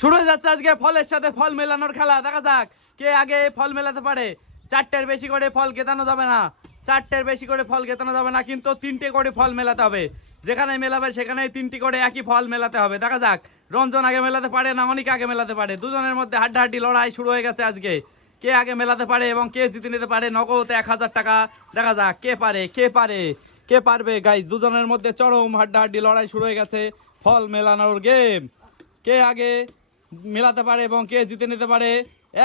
শুরু হয়ে যাচ্ছে আজকে ফলের সাথে ফল মেলানোর খেলা। দেখা যাক কে আগে ফল মেলাতে পারে। চারটের বেশি করে ফল গেতানো যাবে না। চারটের বেশি করে ফল গেতানো যাবে না, কিন্তু তিনটে করে ফল মেলাতে হবে। যেখানে মেলাবে সেখানে তিনটি করে একই ফল মেলাতে হবে। দেখা যাক, রঞ্জন আগে মেলাতে পারে না অনেক আগে মেলাতে পারে? দুজনের মধ্যে হাড্ডাহাড্ডি লড়াই শুরু হয়ে গেছে আজকে। কে আগে মেলাতে পারে এবং কে জিতে নিতে পারে নগদ এক হাজার টাকা? দেখা যাক, কে পারে কে পারে, কে পারবে? গাইজ দুজনের মধ্যে চরম হাড্ডাহাড্ডি লড়াই শুরু হয়ে গেছে ফল মেলানোর গেম কে আগে মেলাতে পারে এবং কে জিতে নিতে পারে,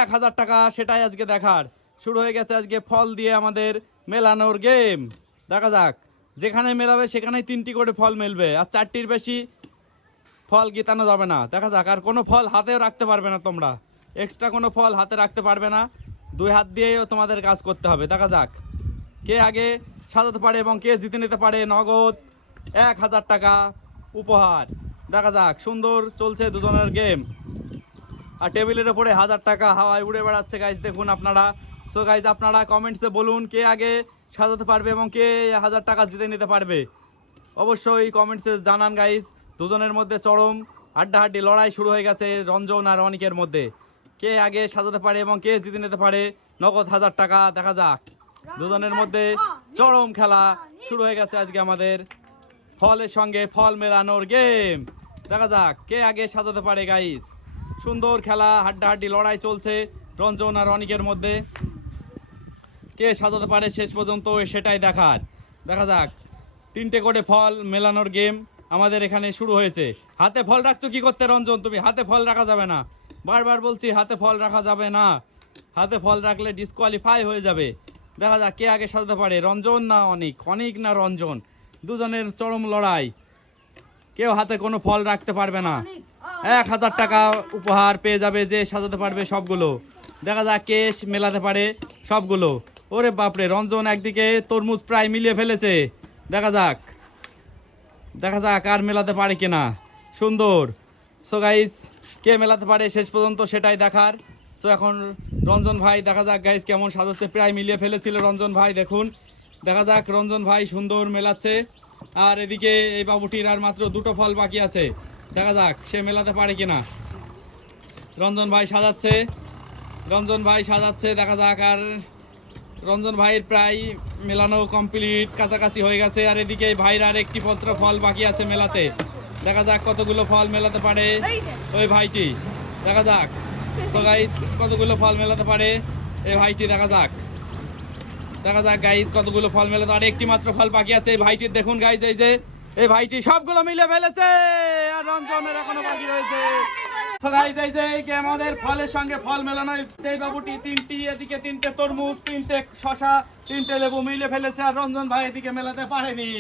এক হাজার টাকা সেটাই আজকে দেখার। শুরু হয়ে গেছে আজকে ফল দিয়ে আমাদের মেলানোর গেম দেখা যাক, যেখানে মেলাবে সেখানেই তিনটি করে ফল মেলবে। আর চারটির বেশি ফল গিতানো যাবে না। দেখা যাক, আর কোনো ফল হাতেও রাখতে পারবে না তোমরা। এক্সট্রা কোনো ফল হাতে রাখতে পারবে না। দুই হাত দিয়েও তোমাদের কাজ করতে হবে। দেখা যাক, কে আগে সাজাতে পারে এবং কে জিতে নিতে পারে। নগদ এক হাজার টাকা উপহার। দেখা যাক, সুন্দর চলছে দুজনের গেম আর টেবিলের উপরে হাজার টাকা হাওয়ায় উড়ে বেড়াচ্ছে গাইজ দেখুন আপনারা। সো গাইজ আপনারা কমেন্টসে বলুন কে আগে সাজাতে পারবে এবং কে হাজার টাকা জিতে নিতে পারবে। অবশ্যই কমেন্টসে জানান গাইজ দুজনের মধ্যে চরম হাড্ডাহাড্ডি লড়াই শুরু হয়ে গেছে রঞ্জন আর অনিকের মধ্যে। কে আগে সাজাতে পারে এবং কে জিতে নিতে পারে, নগদ হাজার টাকা, দেখা যাক। দুজনের মধ্যে চরম খেলা শুরু হয়ে গেছে আজকে আমাদের ফলের সঙ্গে ফল মেলানোর গেম দেখা যাক কে আগে সাজাতে পারে গাইস সুন্দর খেলা, হাড্ডাহাড্ডি, লড়াই চলছে রঞ্জন আর অনিকের মধ্যে। কে সাজাতে পারে শেষ পর্যন্ত সেটাই দেখার। দেখা যাক, তিনটে করে ফল মেলানোর গেম আমাদের এখানে শুরু হয়েছে। হাতে ফল রাখছো কি করতে রঞ্জন তুমি? হাতে ফল রাখা যাবে না। বারবার বলছি, হাতে ফল রাখা যাবে না। হাতে ফল রাখলে ডিসকোয়ালিফাই হয়ে যাবে। দেখা যাক কে আগে সাজাতে পারে, রঞ্জন না অনিক? অনিক না রঞ্জন? দুজনের চরম লড়াই। কেউ হাতে কোনো ফল রাখতে পারবে না। এক হাজার টাকা উপহার পেয়ে যাবে যে সাজাতে পারবে সবগুলো। দেখা যাক কেশ মেলাতে পারে সবগুলো। ওরে বাপরে রঞ্জন একদিকে তরমুজ প্রায় মিলিয়ে ফেলেছে। দেখা যাক। দেখা যাক আর মেলাতে পারে কিনা। সুন্দর। সো গাইস কে মেলাতে পারে শেষ পর্যন্ত সেটাই দেখার। তো এখন রঞ্জন ভাই দেখা যাক গাইস কেমন সাজাতে প্রায় মিলিয়ে ফেলেছিল রঞ্জন ভাই দেখুন। দেখা যাক রঞ্জন ভাই সুন্দর মেলাচ্ছে। আর এদিকে এই বাবুটির আর মাত্র দুটো ফল বাকি আছে। দেখা যাক সে মেলাতে পারে কিনা। রঞ্জন ভাই সাজাচ্ছে। রঞ্জন ভাই সাজাচ্ছে দেখা যাক। আর রঞ্জন ভাইয়ের প্রায় মেলানো কমপ্লিট কাছাকাছি হয়ে গেছে। আর এদিকে এই ভাইয়ের আর একটি পত্র ফল বাকি আছে মেলাতে। দেখা যাক কতগুলো ফল মেলাতে পারে ওই ভাইটি। দেখা যাক। তো কতগুলো ফল মেলাতে পারে এই ভাইটি দেখা যাক। দেখা যাক গাইস কতগুলো ফল মেলাতে আর একটি মাত্র ফল বাকি আছে। এই ভাইটির দেখুন গাইস এই যে, এই ভাইটি সবগুলো মিলে ফেলেছে। আর রঞ্জনের এখনও বাকি রয়েছে। ফলের সঙ্গে ফল মেলানো। বাবুটি তিনটি, এদিকে তিনটে তরমুজ, তিনটে তিনটে লেবু মিলে ফেলেছে। আর রঞ্জন ভাই এদিকে মেলাতে পারেনি।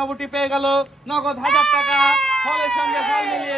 বাবুটি পেয়ে গেল নগদ হাজার টাকা। ফলের সঙ্গে ফল মিলিয়ে